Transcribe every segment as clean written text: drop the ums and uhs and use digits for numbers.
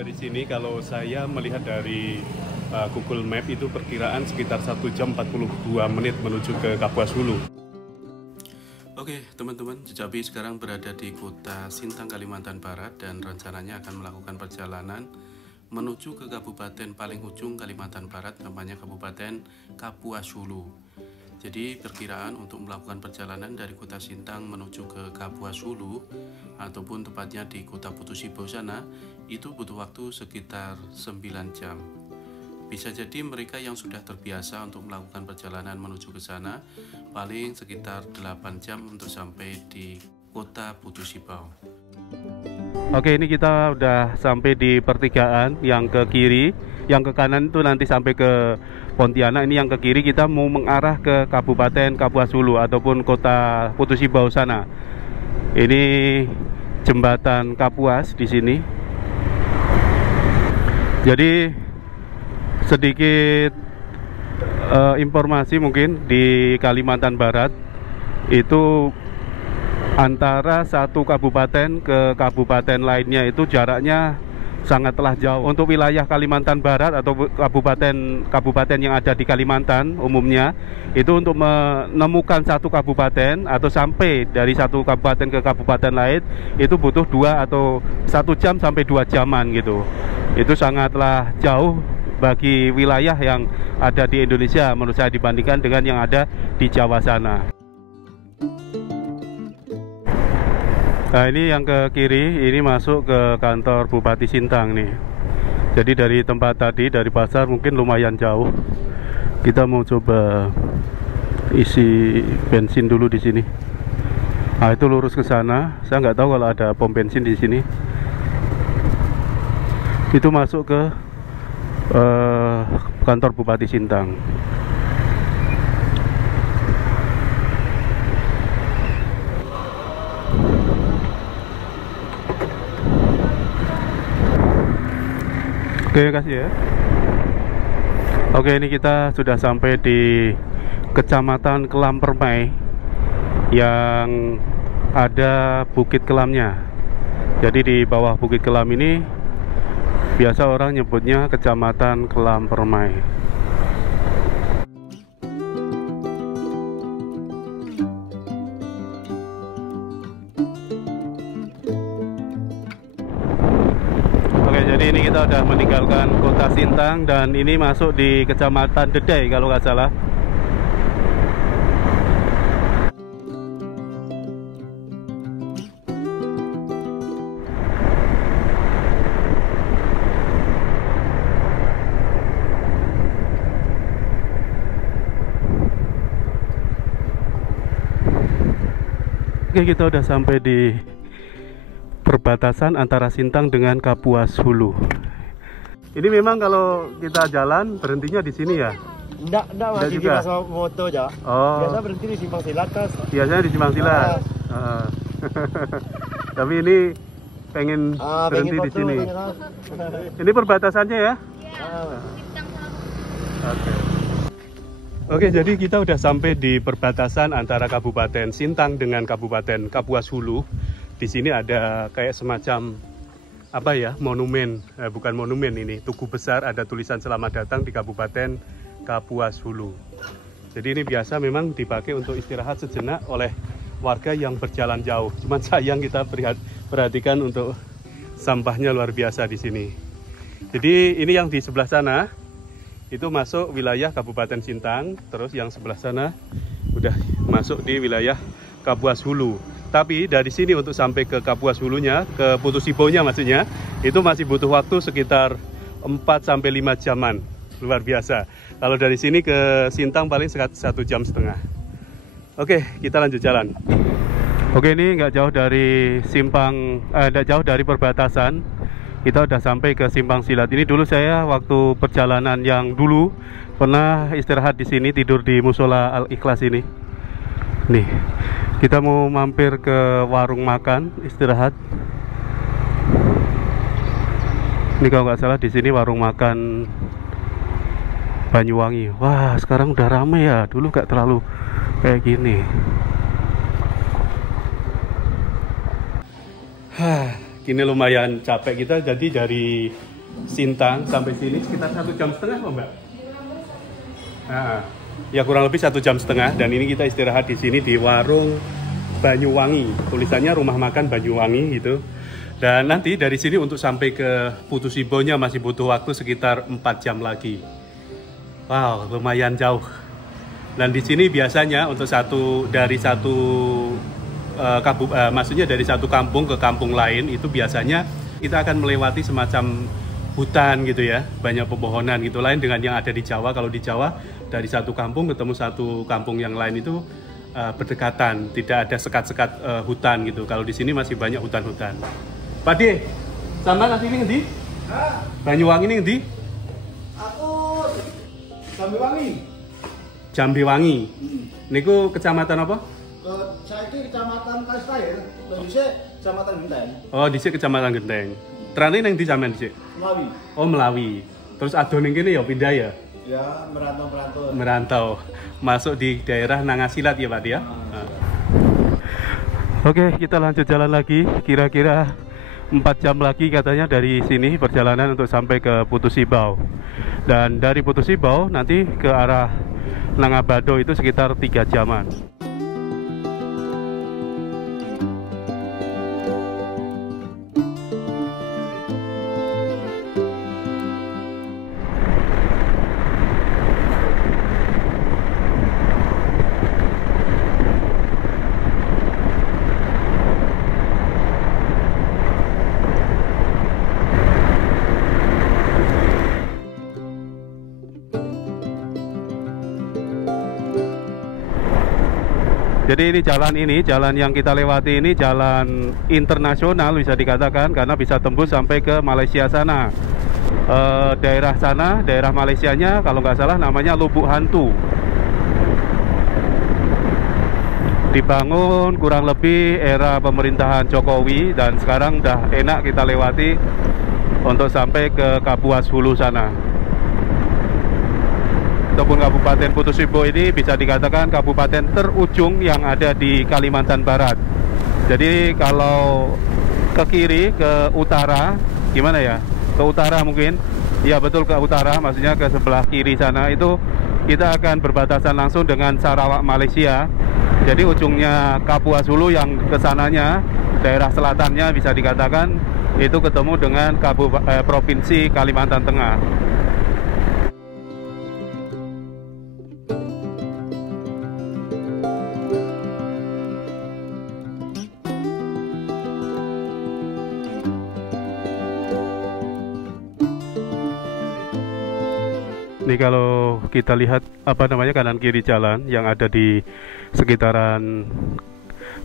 Dari sini kalau saya melihat dari Google Map itu perkiraan sekitar 1 jam 42 menit menuju ke Kapuas Hulu. Oke teman-teman, Jejabi sekarang berada di kota Sintang, Kalimantan Barat, dan rencananya akan melakukan perjalanan menuju ke kabupaten paling ujung Kalimantan Barat, namanya Kabupaten Kapuas Hulu. Jadi perkiraan untuk melakukan perjalanan dari kota Sintang menuju ke Kapuas Hulu ataupun tepatnya di kota Putu Sibau sana itu butuh waktu sekitar 9 jam. Bisa jadi mereka yang sudah terbiasa untuk melakukan perjalanan menuju ke sana paling sekitar 8 jam untuk sampai di kota Putu Sibau. Oke, ini kita udah sampai di pertigaan yang ke kiri, yang ke kanan itu nanti sampai ke Pontianak. Ini yang ke kiri kita mau mengarah ke Kabupaten Kapuas Hulu ataupun kota Putu Sibau sana. Ini jembatan Kapuas di sini. Jadi sedikit informasi mungkin di Kalimantan Barat itu antara satu kabupaten ke kabupaten lainnya itu jaraknya sangatlah jauh. Untuk wilayah Kalimantan Barat atau kabupaten yang ada di Kalimantan umumnya itu untuk menemukan satu kabupaten atau sampai dari satu kabupaten ke kabupaten lain itu butuh 2 atau 1 jam sampai 2 jaman gitu. Itu sangatlah jauh bagi wilayah yang ada di Indonesia menurut saya dibandingkan dengan yang ada di Jawa sana. Nah ini yang ke kiri, ini masuk ke kantor Bupati Sintang nih. Jadi dari tempat tadi, dari pasar mungkin lumayan jauh. Kita mau coba isi bensin dulu di sini. Nah itu lurus ke sana. Saya nggak tahu kalau ada pom bensin di sini. Itu masuk ke kantor Bupati Sintang. Oke, kasih ya. Oke, ini kita sudah sampai di Kecamatan Kelam Permai yang ada Bukit Kelamnya. Jadi di bawah Bukit Kelam ini biasa orang nyebutnya Kecamatan Kelam Permai. Jadi ini kita udah meninggalkan kota Sintang dan ini masuk di Kecamatan Dedai kalau nggak salah. Oke, kita udah sampai di perbatasan antara Sintang dengan Kapuas Hulu. Ini memang kalau kita jalan berhentinya di sini ya? Enggak masih di masa moto aja. Oh. Biasa berhenti di Simpang Silat, Kas. Biasanya di Simpang Silat. Tapi ini pengen berhenti di sini. Ini perbatasannya ya? Oke, jadi kita udah sampai di perbatasan antara Kabupaten Sintang dengan Kabupaten Kapuas Hulu. Di sini ada kayak semacam apa ya, monumen, bukan monumen ini, tugu besar, ada tulisan selamat datang di Kabupaten Kapuas Hulu. Jadi ini biasa memang dipakai untuk istirahat sejenak oleh warga yang berjalan jauh. Cuman sayang kita perhatikan untuk sampahnya luar biasa di sini. Jadi ini yang di sebelah sana itu masuk wilayah Kabupaten Sintang, terus yang sebelah sana udah masuk di wilayah Kapuas Hulu. Tapi dari sini untuk sampai ke Kapuas Hulunya, ke Putu Sibaunya maksudnya, itu masih butuh waktu sekitar 4-5 jaman. Luar biasa. Kalau dari sini ke Sintang paling 1,5 jam. Oke, kita lanjut jalan. Oke, ini nggak jauh dari nggak jauh dari perbatasan. Kita udah sampai ke Simpang Silat. Ini dulu saya waktu perjalanan yang dulu pernah istirahat di sini, tidur di Musola Al-Ikhlas ini. Nih, kita mau mampir ke warung makan, istirahat. Ini kalau nggak salah di sini warung makan Banyuwangi. Wah, sekarang udah rame ya. Dulu nggak terlalu kayak gini. Kini lumayan capek kita. Jadi dari Sintang sampai sini sekitar 1,5 jam kok, Mbak? Nah, ya kurang lebih 1,5 jam. Dan ini kita istirahat di sini di warung Banyuwangi. Tulisannya rumah makan Banyuwangi gitu. Dan nanti dari sini untuk sampai ke Putu Sibonya masih butuh waktu sekitar 4 jam lagi. Wow, lumayan jauh. Dan di sini biasanya untuk maksudnya dari satu kampung ke kampung lain itu biasanya kita akan melewati semacam hutan gitu ya, banyak pepohonan gitu, lain dengan yang ada di Jawa. Kalau di Jawa dari satu kampung ketemu satu kampung yang lain itu berdekatan, tidak ada sekat-sekat hutan gitu. Kalau di sini masih banyak hutan-hutan. Pak De, sama nanti ini ngendi? Banyuwangi ini ngendi? Aku Jambiwangi. Jambiwangi. Niku kecamatan apa? Saiki kecamatan Kalistair, dhisik kecamatan Genteng. Oh, dhisik kecamatan Genteng. Terane nang ndi sampean dhisik? Melawi. Oh, Melawi. Terus adon ning kene ya pindah ya? Ya, merantau. Merantau. Masuk di daerah Nangasilat ya, Pak ya? Oke, kita lanjut jalan lagi. Kira-kira 4 jam lagi katanya dari sini perjalanan untuk sampai ke Putu Sibau. Dan dari Putu Sibau nanti ke arah Nangabado itu sekitar 3 jaman. Jadi ini jalan yang kita lewati ini jalan internasional bisa dikatakan karena bisa tembus sampai ke Malaysia sana. Daerah sana, daerah Malaysianya kalau nggak salah namanya Lubuk Hantu. Dibangun kurang lebih era pemerintahan Jokowi dan sekarang udah enak kita lewati untuk sampai ke Kapuas Hulu sana. Ataupun Kabupaten Putu Sibo ini bisa dikatakan kabupaten terujung yang ada di Kalimantan Barat. Jadi kalau ke kiri, ke utara, gimana ya? Ke utara mungkin? Ya betul, ke utara, maksudnya ke sebelah kiri sana itu kita akan berbatasan langsung dengan Sarawak, Malaysia. Jadi ujungnya Kapuas Hulu yang kesananya, daerah selatannya bisa dikatakan itu ketemu dengan Provinsi Kalimantan Tengah. Ini kalau kita lihat kanan kiri jalan yang ada di sekitaran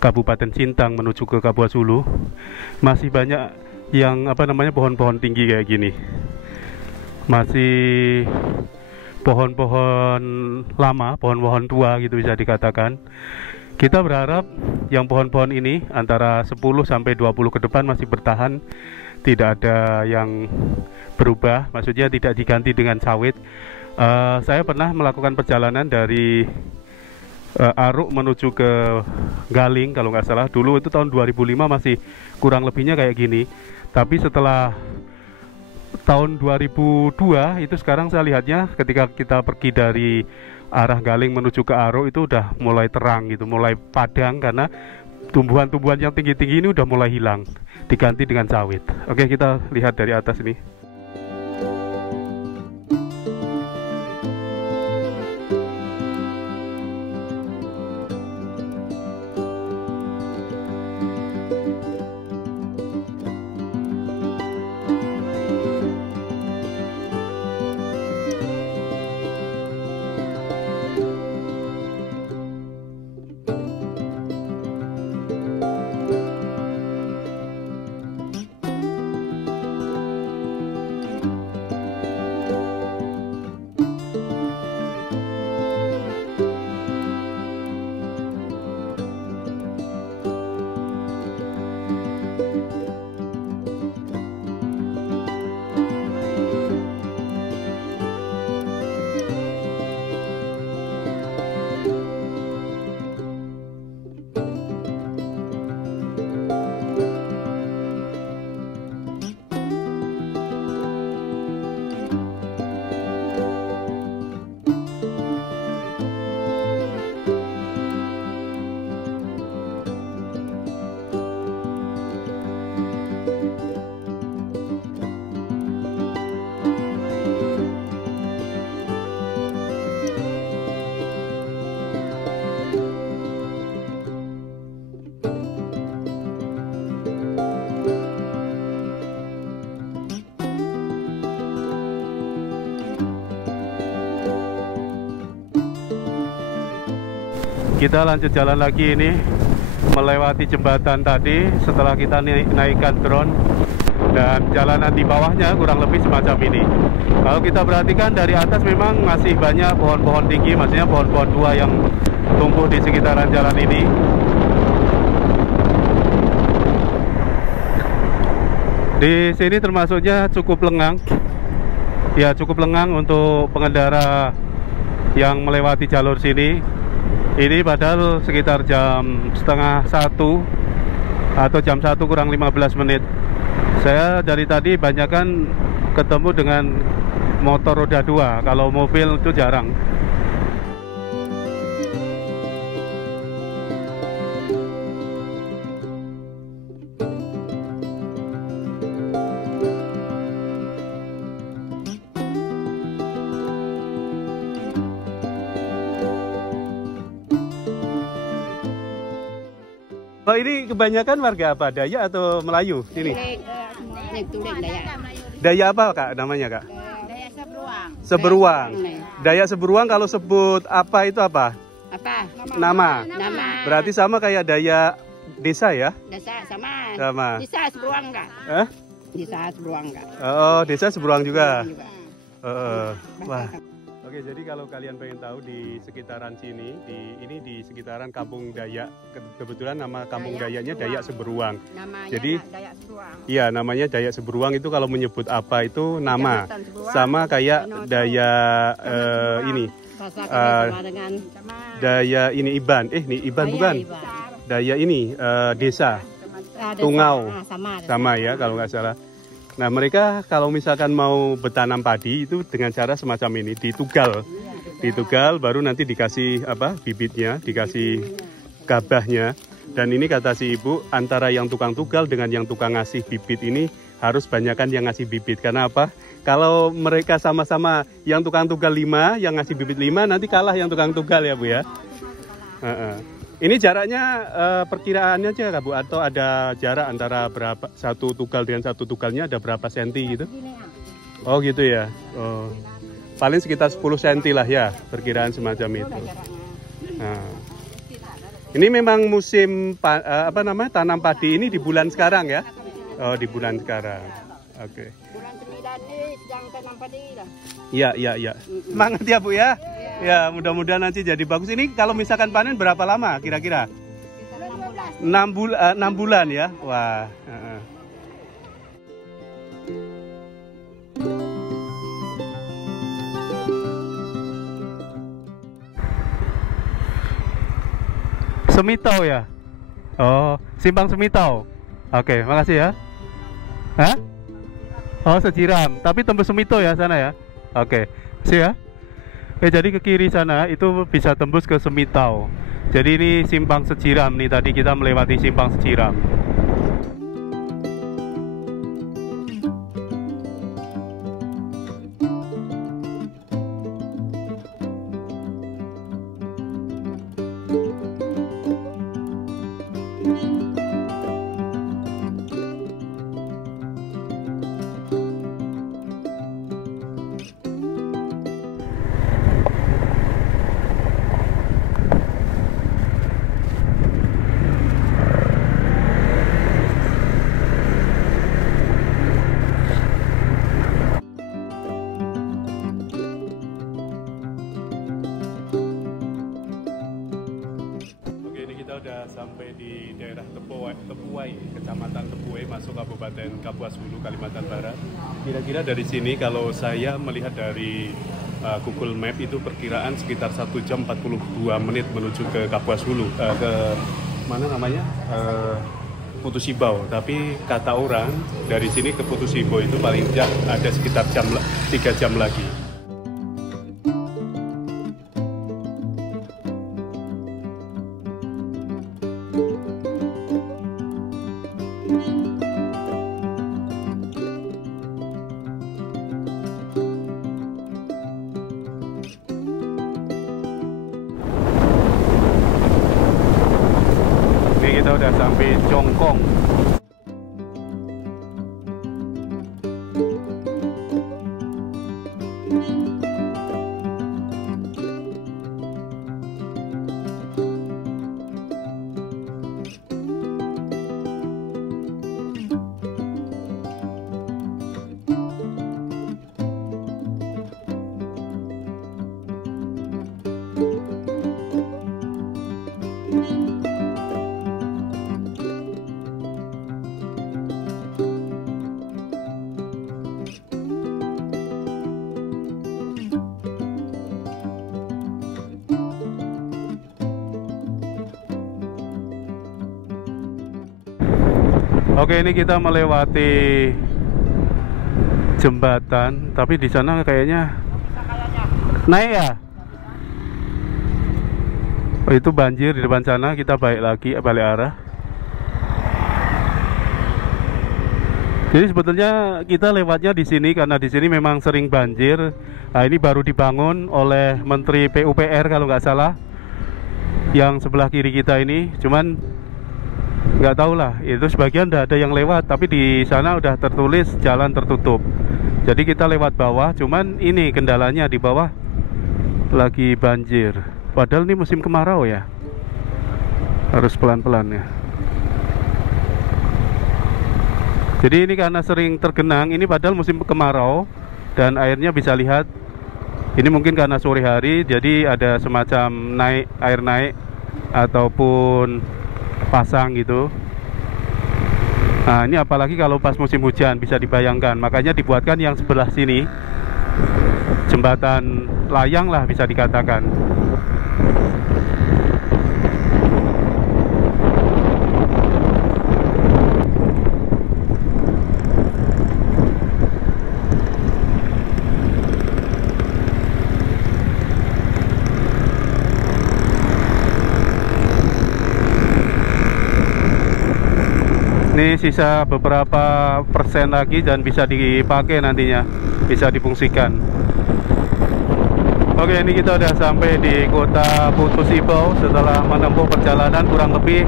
Kabupaten Sintang menuju ke Kapuas Hulu masih banyak yang pohon-pohon tinggi kayak gini. Masih pohon-pohon lama, pohon-pohon tua gitu bisa dikatakan. Kita berharap yang pohon-pohon ini antara 10 sampai 20 ke depan masih bertahan, tidak ada yang berubah, maksudnya tidak diganti dengan sawit. Saya pernah melakukan perjalanan dari Aruk menuju ke Galing kalau nggak salah. Dulu itu tahun 2005 masih kurang lebihnya kayak gini. Tapi setelah tahun 2002 itu sekarang saya lihatnya ketika kita pergi dari arah Galing menuju ke Aruk itu udah mulai terang gitu, mulai padang karena tumbuhan-tumbuhan yang tinggi-tinggi ini udah mulai hilang, diganti dengan sawit. Oke, kita lihat dari atas ini. Kita lanjut jalan lagi ini, melewati jembatan tadi setelah kita naikkan drone. Dan jalanan di bawahnya kurang lebih semacam ini. Kalau kita perhatikan dari atas memang masih banyak pohon-pohon tinggi, maksudnya pohon-pohon tua yang tumbuh di sekitaran jalan ini. Di sini termasuknya cukup lengang. Ya, cukup lengang untuk pengendara yang melewati jalur sini. Ini padahal sekitar jam setengah 1 atau jam 1 kurang 15 menit. Saya dari tadi banyakan ketemu dengan motor roda 2, kalau mobil itu jarang. Oh, ini kebanyakan warga apa? Dayak atau Melayu? Ini. Dayak apa Kak namanya Kak? Dayak Seberuang. Seberuang. Dayak Seberuang kalau sebut apa itu apa? Apa? Nama. Nama. Berarti sama kayak Dayak desa ya? Desa sama. Sama. Desa Seberuang enggak? Desa Seberuang enggak? Oh, desa Seberuang juga. Juga. Wah. Oke, jadi kalau kalian pengen tahu di sekitaran sini, di sekitaran Kampung Dayak, kebetulan nama Kampung Dayaknya Dayak Seberuang. Namanya Jadi, Dayak Seberuang. iya namanya Dayak Seberuang itu kalau menyebut apa itu nama, sama kayak Dayak ini, Sama dengan Dayak ini Iban, ini Iban bukan? Dayak ini desa Tungau, sama ya kalau nggak salah. Nah, mereka kalau misalkan mau bertanam padi itu dengan cara semacam ini, ditugal baru nanti dikasih apa? Bibitnya, dikasih gabahnya. Dan ini kata si ibu, antara yang tukang tugal dengan yang tukang ngasih bibit ini harus banyakkan yang ngasih bibit. Karena apa? Kalau mereka sama-sama yang tukang tugal 5, yang ngasih bibit 5, nanti kalah yang tukang tugal ya Bu ya. Ini jaraknya perkiraannya aja Kak Bu, atau ada jarak antara berapa satu tugal dengan satu tugalnya ada berapa senti gitu? Oh gitu ya. Oh. Paling sekitar 10 senti lah ya, perkiraan semacam itu. Nah. Ini memang musim tanam padi ini di bulan sekarang ya? Oh, di bulan sekarang. Oke. bulan 9 ini sedang tanam padi lah. Iya. Semangat ya Bu ya. Ya, mudah-mudahan nanti jadi bagus. Ini kalau misalkan panen berapa lama kira-kira? 6 bulan ya. Wah. Semitau ya? Oh, Simpang Semitau. Oke, makasih ya. Hah? Oh, Sejiram. Tapi tembus Semitau ya sana ya? Oke, sih ya. Oke, jadi ke kiri sana itu bisa tembus ke Semitau. Jadi ini Simpang Sejiram nih, tadi kita melewati Simpang Sejiram. Udah sampai di daerah Tepuai, Kecamatan Tepuai, masuk Kabupaten Kapuas Hulu, Kalimantan Barat. Kira-kira dari sini kalau saya melihat dari Google Map itu perkiraan sekitar 1 jam 42 menit menuju ke Kapuas Hulu, ke mana namanya? Putu Sibau. Tapi kata orang dari sini ke Putu Sibau itu paling tidak ada sekitar 3 jam lagi. Kita udah sampai Jongkong. Oke, ini kita melewati jembatan, tapi di sana kayaknya naik ya. Oh, itu banjir di depan sana, kita balik arah. Jadi sebetulnya kita lewatnya di sini karena di sini memang sering banjir. Nah, ini baru dibangun oleh Menteri PUPR kalau nggak salah, yang sebelah kiri kita ini. Cuman nggak tahu lah, itu sebagian udah ada yang lewat, tapi di sana udah tertulis jalan tertutup. Jadi kita lewat bawah, cuman ini kendalanya di bawah lagi banjir. Padahal ini musim kemarau ya, harus pelan-pelan ya. Jadi ini karena sering tergenang, ini padahal musim kemarau dan airnya bisa lihat. Ini mungkin karena sore hari, jadi ada semacam air naik ataupun pasang gitu. Nah, ini apalagi kalau pas musim hujan bisa dibayangkan. Makanya dibuatkan yang sebelah sini, jembatan layang lah bisa dikatakan. Ini sisa beberapa persen lagi dan bisa dipakai nantinya, bisa difungsikan. Oke, ini kita udah sampai di kota Putus Ibau setelah menempuh perjalanan kurang lebih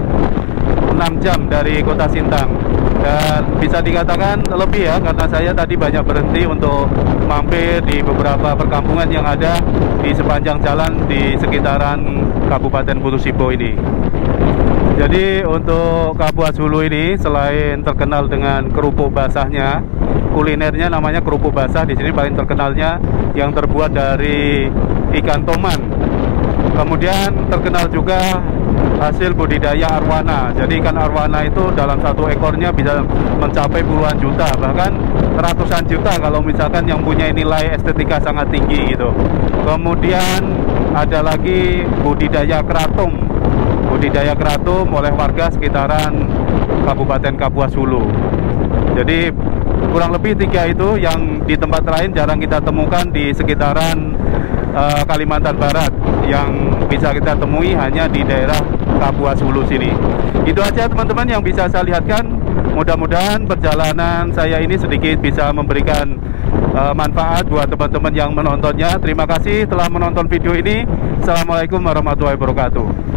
6 jam dari kota Sintang. Dan bisa dikatakan lebih ya, karena saya tadi banyak berhenti untuk mampir di beberapa perkampungan yang ada di sepanjang jalan di sekitaran Kabupaten Putus Ibau ini. Jadi untuk Kapuas Hulu ini selain terkenal dengan kerupuk basahnya, kulinernya namanya kerupuk basah. Di sini paling terkenalnya yang terbuat dari ikan toman. Kemudian terkenal juga hasil budidaya arwana. Jadi ikan arwana itu dalam satu ekornya bisa mencapai puluhan juta, bahkan ratusan juta kalau misalkan yang punya nilai estetika sangat tinggi gitu. Kemudian ada lagi budidaya keratum. Budidaya keratum oleh warga sekitaran Kabupaten Kapuas Hulu. Jadi kurang lebih 3 itu yang di tempat lain jarang kita temukan di sekitaran Kalimantan Barat. Yang bisa kita temui hanya di daerah Kapuas Hulu sini. Itu aja teman-teman yang bisa saya lihatkan. Mudah-mudahan perjalanan saya ini sedikit bisa memberikan manfaat buat teman-teman yang menontonnya. Terima kasih telah menonton video ini. Assalamualaikum warahmatullahi wabarakatuh.